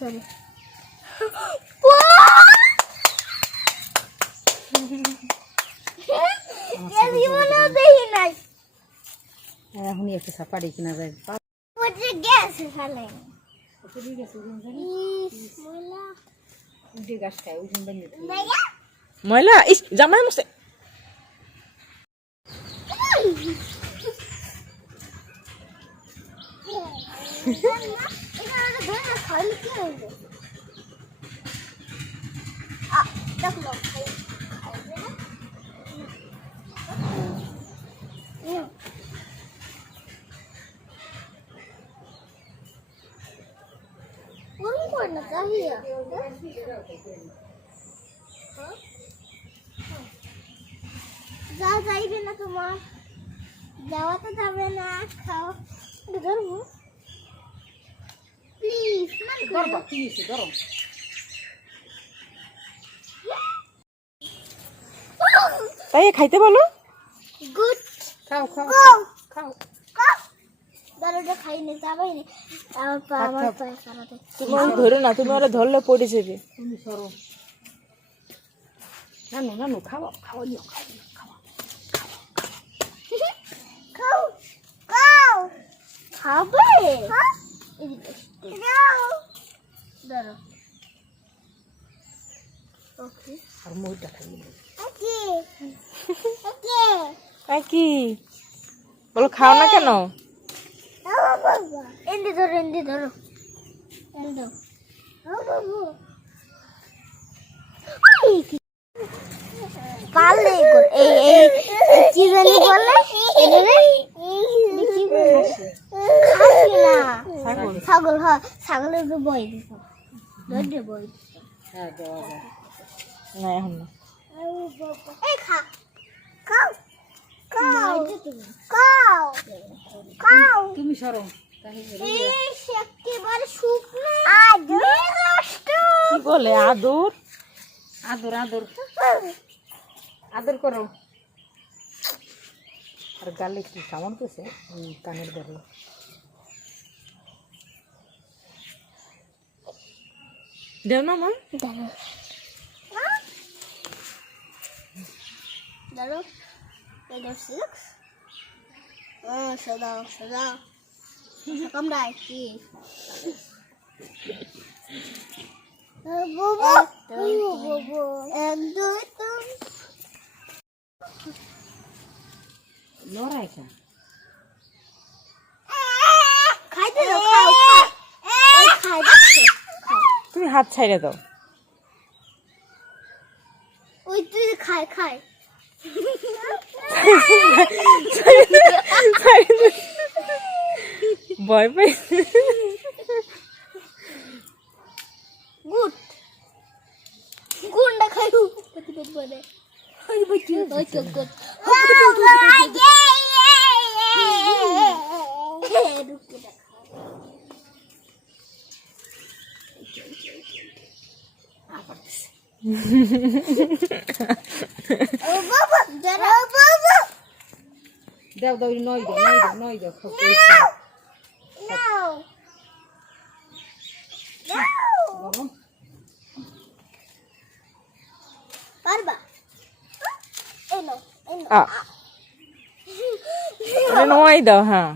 Sorry জীবনেও দেখি নাই এখনই একটা সাপাড়ি কিনা যায় ওটা গেছে ফেলে উঠে গাছ খায় ওজন বানিয়ে ভাইয়া ময়লা ইস জামাই करना चाहिए जा जाइए ना तुम जाओ तो जावे ना खाओ। इधर हूँ। ধরবা কি হয়েছে? ধরো তাই খাইতে বলো। গুড। খাও খাও গো। খাও। ধরো না তুমি ওরা ধরলে পড়ে যাবে। তুমি সরো। নানু নানু খাও খাওয়া নিও খাও খাও। খাও খাও। খাবে? দাও দাঁড়াও। ওকে আর মুড়টা খাইয়ে ওকে ওকে কি? বলো খাও না কেন? এন্ডি ধরো এন্ডি ধরো। এন্ডি পারলে এই কি জানি বলে ছাগল। ছাগল হ্যাঁ ছাগলের তো বই দিত বই হ্যাঁ দেওয়া যায়। না এখন না। তুমি। সরো বলে আদর? আদর আদর। আদর করো। আর গালে কি কামড় পেছে কানের ধরে দেও না মা দাঁড়ো দাঁড়ো এটা সিক্স হুম সদা সদা কামড়া কি এক দুই হাত ছাইড়ে দাও ওই তুই খাই খাই ভয় পাই গুড গুন্ডা খাইও বলে ওই বাচ্চা ওই দেও দাও নয় দাও নয় দাও নয় দাও পারবা এনো নয় দাও হ্যাঁ।